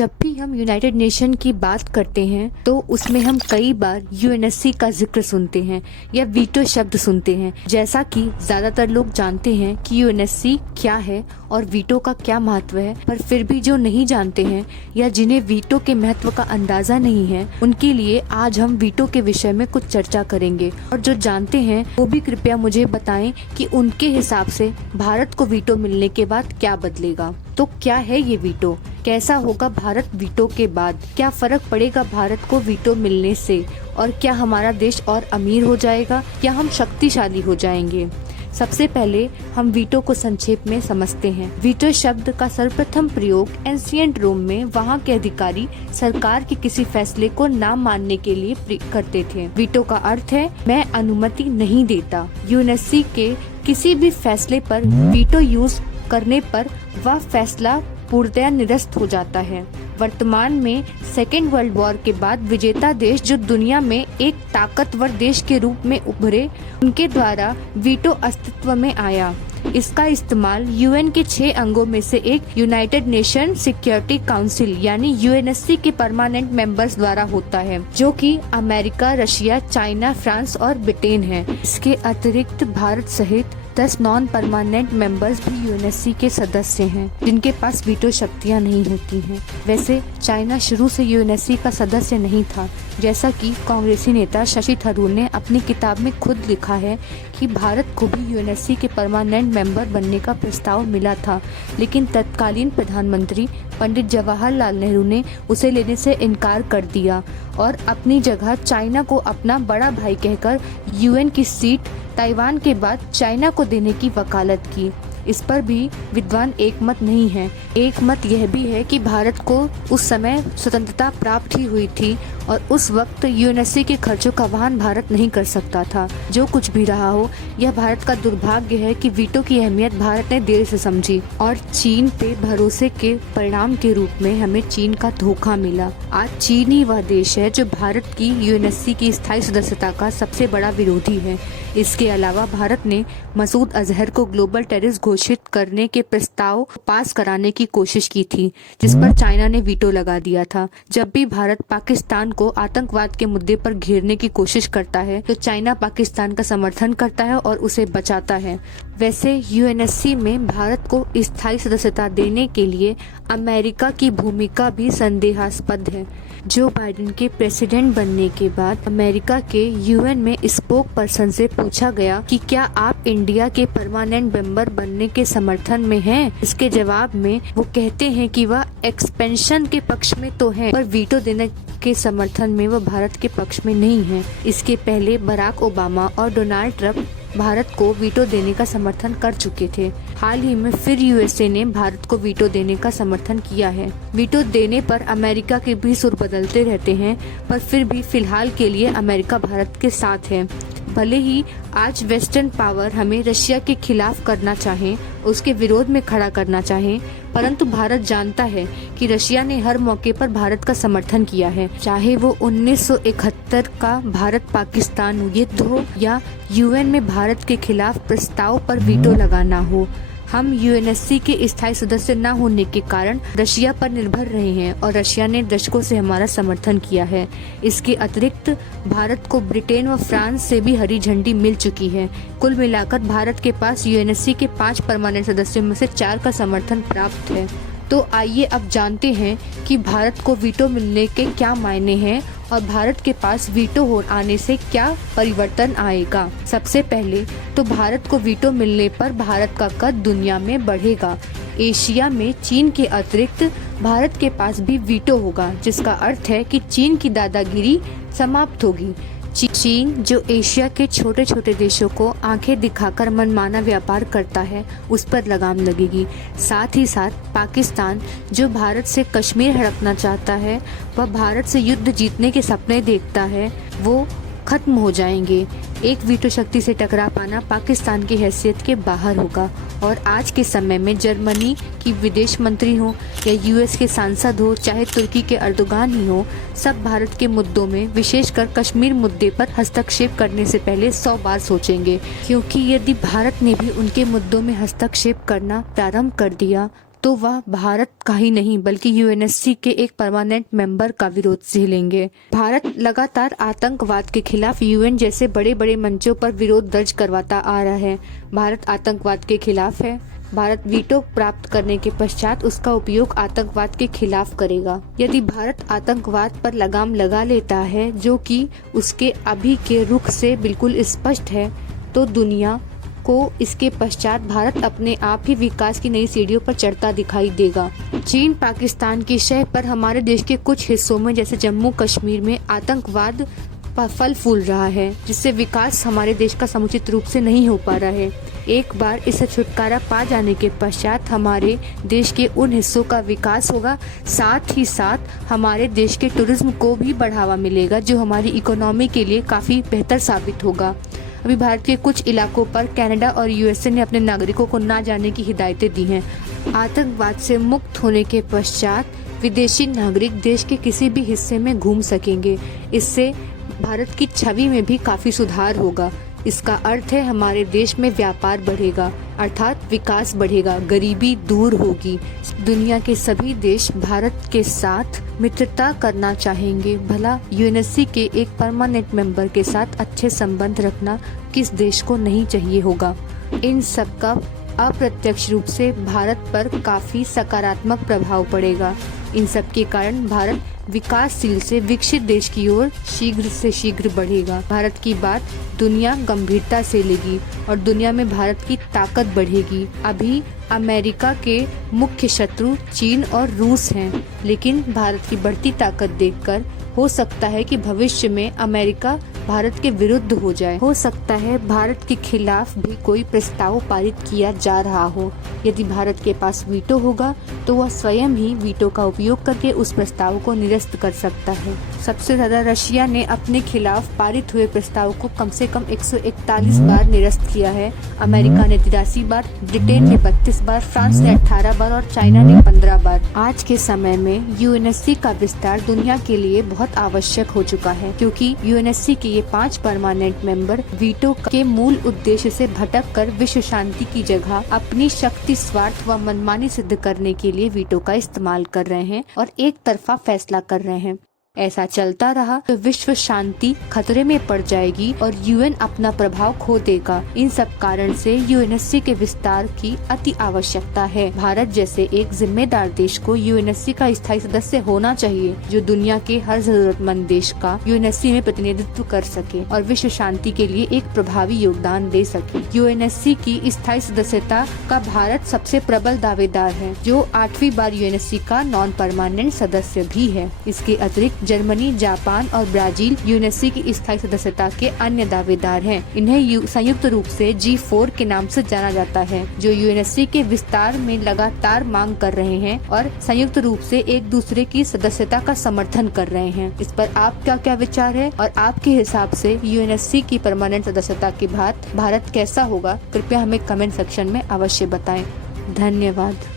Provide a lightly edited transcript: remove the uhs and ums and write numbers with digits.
जब भी हम यूनाइटेड नेशन की बात करते हैं तो उसमें हम कई बार यूएनएससी का जिक्र सुनते हैं या वीटो शब्द सुनते हैं। जैसा कि ज्यादातर लोग जानते हैं कि यूएनएससी क्या है और वीटो का क्या महत्व है, पर फिर भी जो नहीं जानते हैं या जिन्हें वीटो के महत्व का अंदाजा नहीं है, उनके लिए आज हम वीटो के विषय में कुछ चर्चा करेंगे। और जो जानते हैं वो भी कृपया मुझे बताएं कि उनके हिसाब से भारत को वीटो मिलने के बाद क्या बदलेगा। तो क्या है ये वीटो, कैसा होगा भारत वीटो के बाद, क्या फर्क पड़ेगा भारत को वीटो मिलने से, और क्या हमारा देश और अमीर हो जाएगा या हम शक्तिशाली हो जाएंगे। सबसे पहले हम वीटो को संक्षेप में समझते हैं। वीटो शब्द का सर्वप्रथम प्रयोग एंशिएंट रोम में वहां के अधिकारी सरकार के किसी फैसले को ना मानने के लिए करते थे। वीटो का अर्थ है मैं अनुमति नहीं देता। यूएनएससी के किसी भी फैसले पर वीटो यूज करने पर वह फैसला पूर्णतया निरस्त हो जाता है। वर्तमान में सेकेंड वर्ल्ड वॉर के बाद विजेता देश जो दुनिया में एक ताकतवर देश के रूप में उभरे, उनके द्वारा वीटो अस्तित्व में आया। इसका इस्तेमाल यूएन के 6 अंगों में से एक यूनाइटेड नेशन सिक्योरिटी काउंसिल यानी यूएनएससी के परमानेंट मेंबर्स द्वारा होता है, जो कि अमेरिका, रशिया, चाइना, फ्रांस और ब्रिटेन है। इसके अतिरिक्त भारत सहित 10 नॉन परमानेंट मेंबर्स भी यूएनएससी के सदस्य हैं, जिनके पास वीटो शक्तियां नहीं होती हैं। वैसे चाइना शुरू से यूएनएससी का सदस्य नहीं था, जैसा कि कांग्रेसी नेता शशि थरूर ने अपनी किताब में खुद लिखा है कि भारत को भी यूएनएससी के परमानेंट मेंबर बनने का प्रस्ताव मिला था, लेकिन तत्कालीन प्रधानमंत्री पंडित जवाहरलाल नेहरू ने उसे लेने से इनकार कर दिया और अपनी जगह चाइना को अपना बड़ा भाई कहकर यूएन की सीट ताइवान के बाद चाइना को देने की वकालत की। इस पर भी विद्वान एक मत नहीं है। एक मत यह भी है कि भारत को उस समय स्वतंत्रता प्राप्त ही हुई थी और उस वक्त यूएनएससी के खर्चों का वहन भारत नहीं कर सकता था। जो कुछ भी रहा हो, यह भारत का दुर्भाग्य है कि वीटो की अहमियत भारत ने देर से समझी और चीन पे भरोसे के परिणाम के रूप में हमें चीन का धोखा मिला। आज चीन ही वह देश है जो भारत की यूएनएससी की स्थायी सदस्यता का सबसे बड़ा विरोधी है। इसके अलावा भारत ने मसूद अजहर को ग्लोबल टेररिस्ट घोषित करने के प्रस्ताव पास कराने की कोशिश की थी, जिस पर चाइना ने वीटो लगा दिया था। जब भी भारत पाकिस्तान को आतंकवाद के मुद्दे पर घेरने की कोशिश करता है तो चाइना पाकिस्तान का समर्थन करता है और उसे बचाता है। वैसे यूएनएससी में भारत को स्थायी सदस्यता देने के लिए अमेरिका की भूमिका भी संदेहास्पद है। जो बाइडेन के प्रेसिडेंट बनने के बाद अमेरिका के यूएन में स्पोक पर्सन से पूछा गया कि क्या आप इंडिया के परमानेंट मेंबर बनने के समर्थन में हैं? इसके जवाब में वो कहते हैं कि वह एक्सपेंशन के पक्ष में तो हैं, पर वीटो देने के समर्थन में वह भारत के पक्ष में नहीं है। इसके पहले बराक ओबामा और डोनाल्ड ट्रंप भारत को वीटो देने का समर्थन कर चुके थे। हाल ही में फिर यूएसए ने भारत को वीटो देने का समर्थन किया है। वीटो देने पर अमेरिका के भी सुर बदलते रहते हैं, पर फिर भी फिलहाल के लिए अमेरिका भारत के साथ है। भले ही आज वेस्टर्न पावर हमें रशिया के खिलाफ करना चाहे, उसके विरोध में खड़ा करना चाहे, परंतु भारत जानता है कि रशिया ने हर मौके पर भारत का समर्थन किया है, चाहे वो 1971 का भारत पाकिस्तान युद्ध हो या यूएन में भारत के खिलाफ प्रस्ताव पर वीटो लगाना हो। हम यूएनएससी के स्थायी सदस्य न होने के कारण रशिया पर निर्भर रहे हैं और रशिया ने दशकों से हमारा समर्थन किया है। इसके अतिरिक्त भारत को ब्रिटेन व फ्रांस से भी हरी झंडी मिल चुकी है। कुल मिलाकर भारत के पास यूएनएससी के 5 परमानेंट सदस्यों में से 4 का समर्थन प्राप्त है। तो आइए अब जानते हैं कि भारत को वीटो मिलने के क्या मायने हैं और भारत के पास वीटो हो आने से क्या परिवर्तन आएगा। सबसे पहले तो भारत को वीटो मिलने पर भारत का कद दुनिया में बढ़ेगा। एशिया में चीन के अतिरिक्त भारत के पास भी वीटो होगा, जिसका अर्थ है कि चीन की दादागिरी समाप्त होगी। चीन जो एशिया के छोटे छोटे देशों को आंखें दिखाकर मनमाना व्यापार करता है, उस पर लगाम लगेगी। साथ ही साथ पाकिस्तान जो भारत से कश्मीर हड़पना चाहता है, वह भारत से युद्ध जीतने के सपने देखता है, वो खत्म हो जाएंगे। एक वीटो शक्ति से टकरा पाना पाकिस्तान की हैसियत के बाहर होगा और आज के समय में जर्मनी की विदेश मंत्री हो या यूएस के सांसद हो, चाहे तुर्की के अर्दोगान ही हो, सब भारत के मुद्दों में विशेषकर कश्मीर मुद्दे पर हस्तक्षेप करने से पहले 100 बार सोचेंगे, क्योंकि यदि भारत ने भी उनके मुद्दों में हस्तक्षेप करना प्रारंभ कर दिया तो वह भारत का ही नहीं बल्कि यूएनएससी के एक परमानेंट मेंबर का विरोध झेलेंगे। भारत लगातार आतंकवाद के खिलाफ यूएन जैसे बड़े बड़े मंचों पर विरोध दर्ज करवाता आ रहा है। भारत आतंकवाद के खिलाफ है। भारत वीटो प्राप्त करने के पश्चात उसका उपयोग आतंकवाद के खिलाफ करेगा। यदि भारत आतंकवाद पर लगाम लगा लेता है, जो कि उसके अभी के रुख से बिल्कुल स्पष्ट है, तो दुनिया को इसके पश्चात भारत अपने आप ही विकास की नई सीढ़ियों पर चढ़ता दिखाई देगा। चीन पाकिस्तान की शह पर हमारे देश के कुछ हिस्सों में जैसे जम्मू कश्मीर में आतंकवाद फल फूल रहा है, जिससे विकास हमारे देश का समुचित रूप से नहीं हो पा रहा है। एक बार इससे छुटकारा पा जाने के पश्चात हमारे देश के उन हिस्सों का विकास होगा, साथ ही साथ हमारे देश के टूरिज्म को भी बढ़ावा मिलेगा, जो हमारी इकोनॉमी के लिए काफ़ी बेहतर साबित होगा। अभी भारत के कुछ इलाकों पर कनाडा और यूएसए ने अपने नागरिकों को ना जाने की हिदायतें दी हैं। आतंकवाद से मुक्त होने के पश्चात विदेशी नागरिक देश के किसी भी हिस्से में घूम सकेंगे। इससे भारत की छवि में भी काफी सुधार होगा। इसका अर्थ है हमारे देश में व्यापार बढ़ेगा, अर्थात विकास बढ़ेगा, गरीबी दूर होगी। दुनिया के सभी देश भारत के साथ मित्रता करना चाहेंगे। भला यूएनएससी के एक परमानेंट मेंबर के साथ अच्छे संबंध रखना किस देश को नहीं चाहिए होगा। इन सब का अप्रत्यक्ष रूप से भारत पर काफी सकारात्मक प्रभाव पड़ेगा। इन सब के कारण भारत विकासशील से विकसित देश की ओर शीघ्र से शीघ्र बढ़ेगा। भारत की बात दुनिया गंभीरता से लेगी और दुनिया में भारत की ताकत बढ़ेगी। अभी अमेरिका के मुख्य शत्रु चीन और रूस हैं, लेकिन भारत की बढ़ती ताकत देखकर हो सकता है कि भविष्य में अमेरिका भारत के विरुद्ध हो जाए। हो सकता है भारत के खिलाफ भी कोई प्रस्ताव पारित किया जा रहा हो। यदि भारत के पास वीटो होगा तो वह स्वयं ही वीटो का उपयोग करके उस प्रस्ताव को निरस्त कर सकता है। सबसे ज्यादा रशिया ने अपने खिलाफ पारित हुए प्रस्ताव को कम से कम 141 बार निरस्त किया है। अमेरिका ने 83 बार, ब्रिटेन ने 32 बार, फ्रांस ने 18 बार और चाइना ने 15 बार। आज के समय में यूएनएससी का विस्तार दुनिया के लिए बहुत आवश्यक हो चुका है, क्योंकि यूएनएससी के ये 5 परमानेंट मेंबर वीटो के मूल उद्देश्य से भटक कर विश्व शांति की जगह अपनी शक्ति, स्वार्थ व मनमानी सिद्ध करने के लिए वीटो का इस्तेमाल कर रहे हैं और एक तरफा फैसला कर रहे हैं। ऐसा चलता रहा तो विश्व शांति खतरे में पड़ जाएगी और यूएन अपना प्रभाव खो देगा। इन सब कारण से यूएनएससी के विस्तार की अति आवश्यकता है। भारत जैसे एक जिम्मेदार देश को यूएनएससी का स्थायी सदस्य होना चाहिए, जो दुनिया के हर जरूरतमंद देश का यूएनएससी में प्रतिनिधित्व कर सके और विश्व शांति के लिए एक प्रभावी योगदान दे सके। यूएनएससी की स्थायी सदस्यता का भारत सबसे प्रबल दावेदार है, जो 8वीं बार यूएनएससी का नॉन परमानेंट सदस्य भी है। इसके अतिरिक्त जर्मनी, जापान और ब्राजील यूएनएससी की स्थायी सदस्यता के अन्य दावेदार हैं। इन्हें संयुक्त रूप से G4 के नाम से जाना जाता है, जो यूएनएससी के विस्तार में लगातार मांग कर रहे हैं और संयुक्त रूप से एक दूसरे की सदस्यता का समर्थन कर रहे हैं। इस पर आपका क्या विचार है और आपके हिसाब से यूएनएससी की परमानेंट सदस्यता के बाद भारत कैसा होगा? कृपया हमें कमेंट सेक्शन में अवश्य बताएं। धन्यवाद।